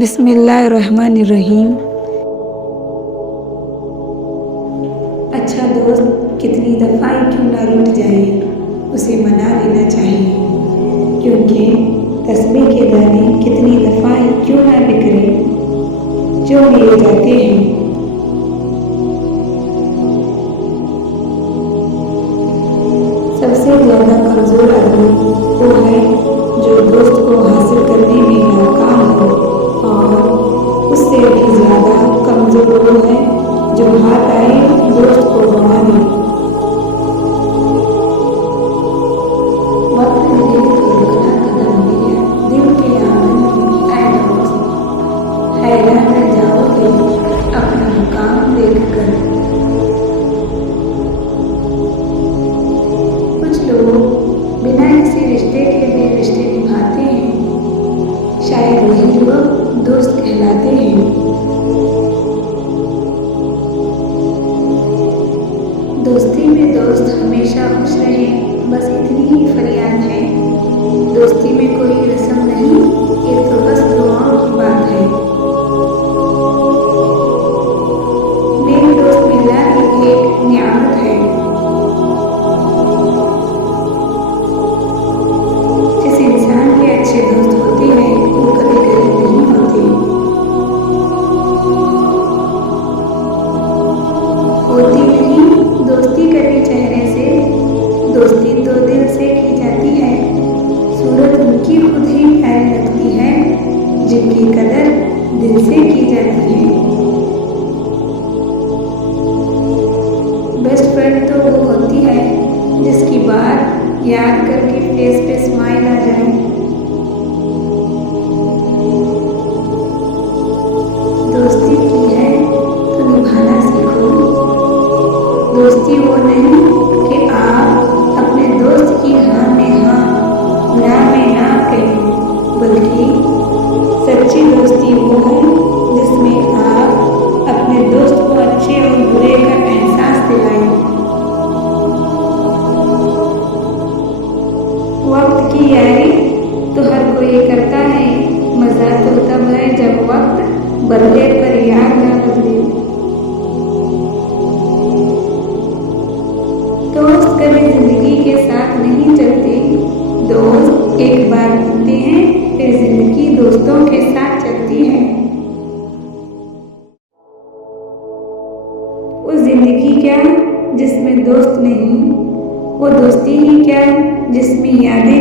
बिस्मिल्लाहिर्रहमानिर्रहीम। अच्छा दोस्त कितनी दफ़ा ही क्यों ना रूठ जाए, उसे मना लेना चाहिए, क्योंकि तस्बीह के दाने कितनी दफ़ा ही क्यों ना बिखरे जो लिए जाते हैं। सबसे ज़्यादा कमज़ोर आदमी वो है जो दोस्त को हासिल करने में नाकाम हो, और उससे भी ज़्यादा कमज़ोर वो है जो हाथ आए दोस्त को गंवा दे। वक्त मिले तो रुकना कदम लिया दिल के आंगन में आए दोस्त, हैरान रह जाओगे अपना मुकाम देखकर। कुछ लोग बिना किसी रिश्ते के भी रिश्ते निभाते हैं, शायद वही लोग दोस्त कहलाते हैं। दोस्ती में दोस्त हमेशा खुश रहे, बस इतनी ही फरियाद है। दोस्ती में कोई रस्म नहीं, ये तो बस दुआओं की बात है। मेरे दोस्त मिलना भी एक नियामत है। जिस इंसान के अच्छे दोस्त होते हैं वो कभी गरीब नहीं होते। होती नहीं दोस्ती कभी चेहरे से, दोस्ती तो दिल से की जाती है। सूरत उनकी खुद ही प्यारी लगती है जिनकी कदर दिल से की जाती है। बेस्ट फ्रेंड तो वो होती है जिसकी बात याद करके फेस पे स्माइल आ जाए। दोस्ती की है तो निभाना सीखो। दोस्ती वो नहीं कि आप अपने दोस्त की हाँ में हाँ, ना में ना कहें, बल्कि सच्ची दोस्ती वो है जिसमें आप अपने दोस्त को अच्छे और बुरे का एहसास दिलाएं। वक्त की यारी तो हर कोई करता है, मजा तो तब है जब वक्त बदले पर यार ना बदले। दोस्त कभी जिंदगी के साथ नहीं चलते, दोस्त एक बार मिलते हैं फिर जिंदगी दोस्तों के साथ चलती है। वो जिंदगी क्या जिसमें दोस्त नहीं, वो दोस्ती ही क्या जिसमें यादें